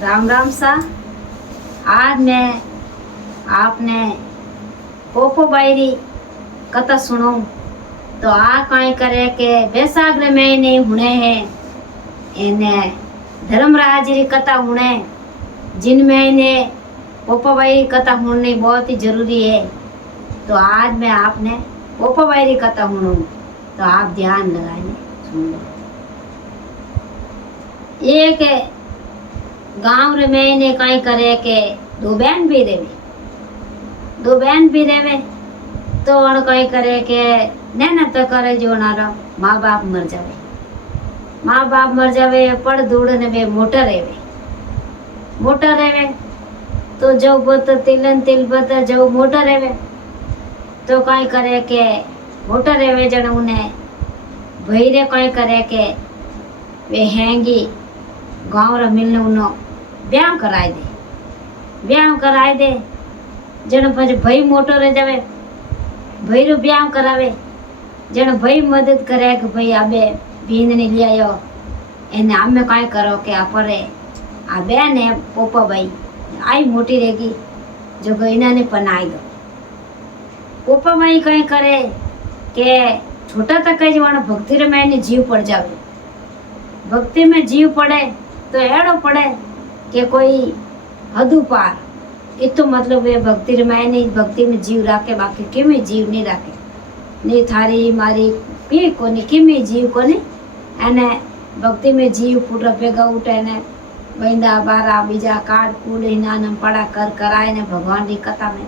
राम राम सा। आज मैं आपने पोपो बायरी कथा सुनो तो आ कई करे के बैसाख महीने हुने हैं इन्हें धर्मराज री कथा हुने जिन महीने पोपो बायरी कथा होनी बहुत ही जरूरी है। तो आज मैं आपने पोपो बायरी कथा सुनूं तो आप ध्यान लगाइए सुन लो। एक गांव रे मैंने कई करे के दो बहन भी रेवे तो उन कई करे के नैना तो करे जो नारा माँ बाप मर जावे पड़ दूड़ ने वे मोटर रेवे तो जो बत तिलन तिल बत जो मोटर रेवे तो कई करे के मोटर रेवे जन उन्हें भईरे कई करे के वे हैंगी गांव रे मिलने उनो ब्याह कराए दे जन પછી ભાઈ મોટો રહી જાવે ભાઈરો ब्याह करावे जन भाई मदद करे कि भाई आबे बींदनी ले आयो एने आमे काई करो के आपरे आ बेन है पोपा भाई आई मोटी रहेगी जो गईना ने पनाई दो। पोपा भाई कई करे के छोटा तक कई जवान भक्ति रे मैंने जीव पड़ जावे। भक्ति में जीव पड़े तो एड़ो पड़े के कोई हदू पार इतो मतलब वे भक्ति रे मैंने भक्ति में जीव राखे बाकी किमी जीव नहीं राखे नहीं थारी मारी पी कोनी किमी जीव कोनी एने भक्ति में जीव पूरा भेगा उठे ने बैंदा बारा बीजा काट कूड़ हिनानम पड़ा कर कराए ने भगवान की कथा में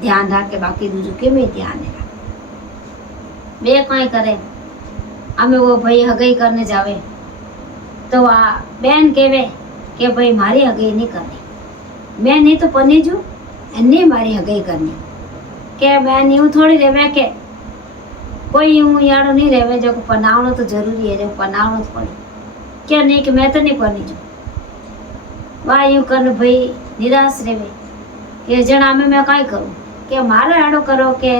ध्यान रखे बाकी दूजू किमी ध्यान नहीं रखे। वे कई करे हमें वो भाई हगई करने जावे तो आ बहन केवे के भाई मारी हगई नहीं करनी मैं नहीं तो पनी जू नहीं मारी हगई करनी के बहन यूं थोड़ी रेवे के कोई यूं याड़ो नहीं रेवे जो पनावनो तो जरूरी है जो पनावनो तो पड़े क्या नहीं कि मैं तो नहीं पनी जू वाह यूं कर भाई निराश रेवे के जना में मैं काई करूं के मारे आड़ो करो के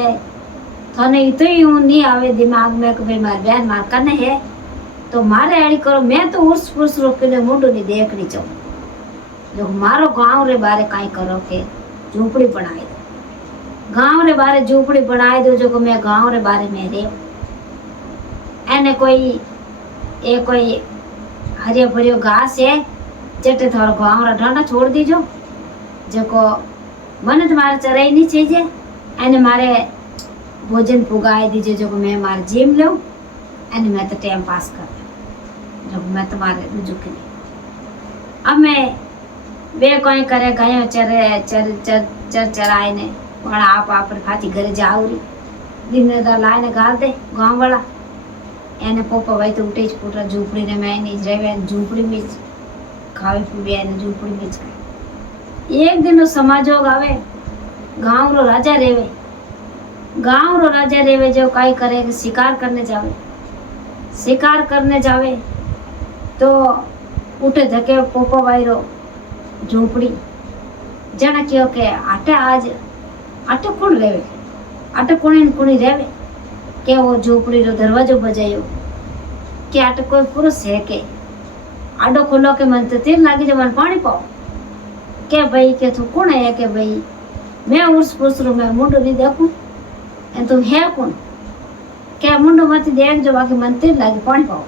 थाने तो यूं नहीं आवे दिमाग में कि भाई मार बहन मार करने है तो मारे आड़ी करो मैं तो उर्स पुर्स रोक के मुंडो नहीं देखनी चाहूँ जो मारो गांव रे बारे काई करो के झूपड़ी बनाए दो गांव रे बारे झूपड़ी बनाए दो जो को मैं गांव रे बारे में रे एने कोई हरियो भरियो घास है जटे थोड़ा गांव रा ढांडा छोड़ दीजो जो को मन तुम्हारे चराई नहीं चाहिए एने मारे भोजन पुगाए दीजिए जो को मैं मार जिम लूं एने मैं तो टाइम पास कर जो मैं तुम्हारे दूजो के लिए अब मैं वे कोई करे गयो चराए ने पण आप खाती घरे जावरी दिन लाए ने गाल दे गांव वाला एने पोपा भाई तो उठे पूरा झूपड़ी ने मैं नहीं रेवे झूपड़ी में खावे पीवे एने झूपड़ी में खाए। एक दिन समाजोग आवे गांव रो राजा रेवे जो काई करे कि शिकार करने जावे तो उठे धके पोपा भाई रो झूपड़ी जन क्यों के आटे कौन रेवे आटे कुणी रेवे के वो झूपड़ी रो दरवाजो बजायो के आटे कोई पुरुष है के आडो खोलो के मन तो तीर लागी जो मन पानी पाओ के भाई के तू कौन है के भाई मैं उर्स पुरुष रो मैं मुंडो नहीं देखूं एन तू है कौन के मुंडो मत देख जो बाकी मन तीर लागी पानी पाओ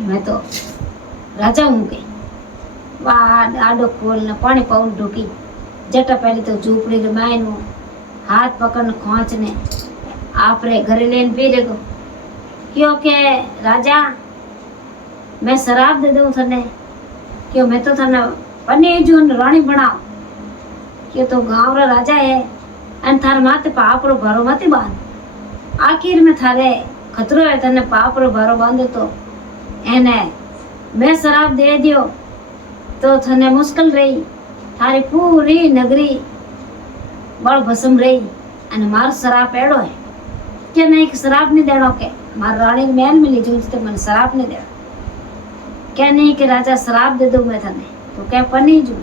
मैं तो राजा हूं के वाह आडो खोल ने पानी पाउन ढूकी जटा पहले तो झूपड़ी रे मायनो हाथ पकड़ खोच ने आपरे घरे लेन पी रे को क्यों के राजा मैं शराब दे दूं थने क्यों मैं तो थने पन्नी जून रानी बनाओ क्यों तो गांव रा राजा है अन थार माथे पाप रो भरो मत बांध आखिर में थारे खतरो है थने पाप रो भरो बांधे तो एने मैं शराब दे दियो तो थने मुश्किल रही थारी पूरी नगरी बड़ भसम रही अने मार शराब एड़ो है क्या नहीं कि शराब नहीं देनो के मार रानी महल मिली जूझते मन शराब नहीं देना क्या नहीं कि राजा शराब दे दूं मैं थने तो क्या पनी जू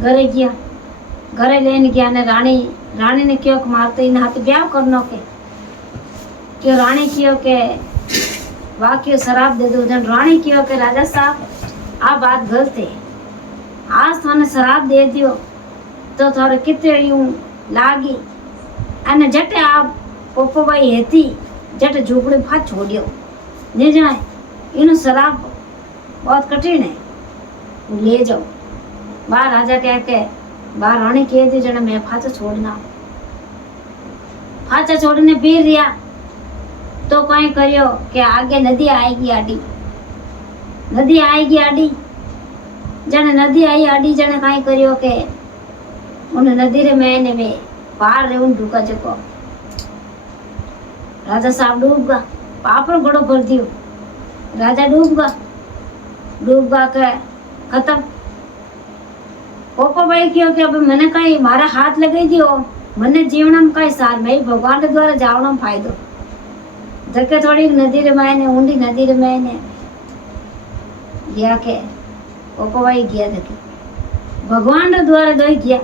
घरे गया घरे लेने गया ने रानी ने क्यों मारते इन हाथ ब्याह करनो के रानी क्यों के वाक्य शराब दे दो जन रानी क्यों के राजा साहब आ बात गलत है। आज थाने शराब दे दियो तो थारे कितने यूं लागी अने जटे आप पोपो भाई हेती जटे झोपड़ी फाट छोड़ियो ने जाए इनो शराब बहुत कठिन है ले जाओ बाहर राजा कह के बाहर रानी कह दी जने मैं फाचा छोड़ना फाचा छोड़ने पी रिया तो कई करियो कि आगे नदी आएगी आडी नदी आएगी आडी जने नदी आई आडी जने कई करियो के उन नदी रे मैंने वे पार रे उन डूका जको राजा साहब डूब गया पापड़ बड़ो भर दियो राजा डूब गया के खत्म पोपो भाई कहो कि अब मैंने कई मारा हाथ लगाई दियो मने जीवना में कई सार मैं भगवान के द्वारा जावना में फायदो धके थोड़ी नदी रे मैंने ऊंडी नदी रे मैंने गया के पोपो भाई गया धके भगवान रे द्वारा दोई गया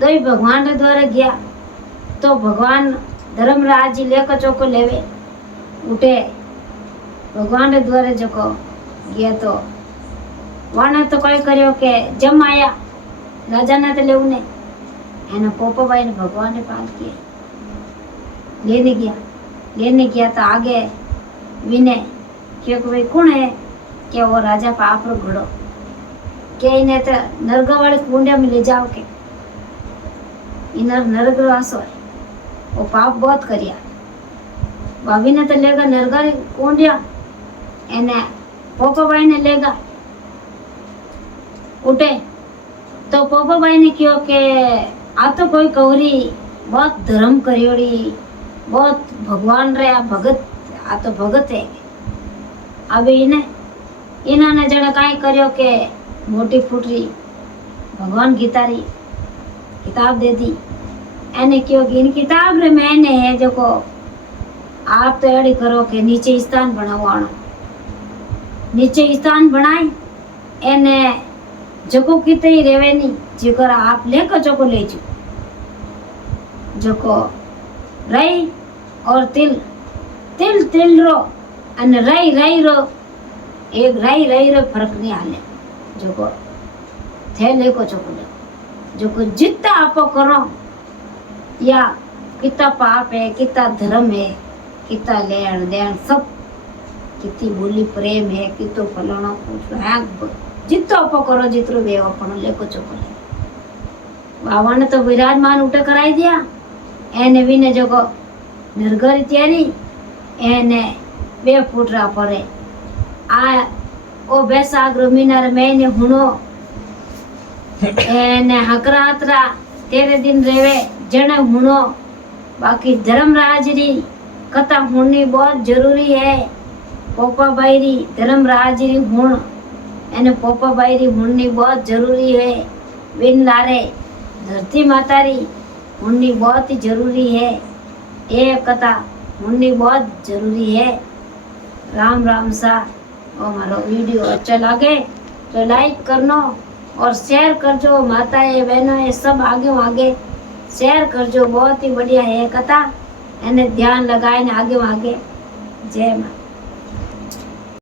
दोई भगवान रे द्वारा गया तो भगवान धर्मराज जी लेकर चौको लेवे उठे भगवान रे द्वारे जको गया तो वाने तो कई करियो के जम आया राजा ने तो लेवने एने पोपो भाई ने भगवान ने पाल किया लेने गया तो आगे विने क्योंकि भाई कौन है क्या वो राजा पाप रो घोड़ो क्या इन्हें तो नरगा वाले कुंडिया में ले जाओ के इनर नरक वासो है वो पाप बहुत करिया भाभी ने तो लेगा नरगा रे कुंडिया एने पोपो भाई ने लेगा उठे तो पोपो भाई ने कहो के आ तो कोई कौरी बहुत धर्म करियोड़ी बहुत भगवान रे आ भगत आ तो भगत है अब इन्होंने जने काई करियो के मोटी फूटरी भगवान गीता री किताब दे दी एने क्यों कि इन किताब रे मैंने है जो को आप तो एड़ी करो के नीचे स्थान बनावानो नीचे स्थान बनाए एने जको किते ही रेवे नी जेकर आप लेकर जको ले जो जको रई और तिल तिल तिल रो अने रई रई रो एक रई रो फर्क नहीं आले जको थे लेको जको ले जको जितना आपो करो या कितना पाप है कितना धर्म है कितना लेन देन सब कितनी बोली प्रेम है कितो फलाना कुछ है जितो आप करो जितरो वे अपन लेको चोको ले बाबा ने तो विराजमान उठे कराई दिया एने विने जगो नरगरी त्यारी एने बे फूटरा पड़े आ ओ बैसाग मीनार मैंने हुनो एने हकरातरा तेरे दिन रेवे जने हुनो बाकी धर्मराज री कथा हुनी बहुत जरूरी है पोपा भाई री धर्मराज री हुण एने पोपा भाई री हुणनी बहुत जरूरी है बिन लारे धरती माता री हुणनी बहुत ही जरूरी है ये कथा हुणनी बहुत जरूरी है राम राम सा और हमारा वीडियो अच्छा लगे तो लाइक करनो और शेयर करजो माताएं बहनों सब आगे शेयर करजो बहुत ही बढ़िया है कथा एने ध्यान लगाए आगे जय माता।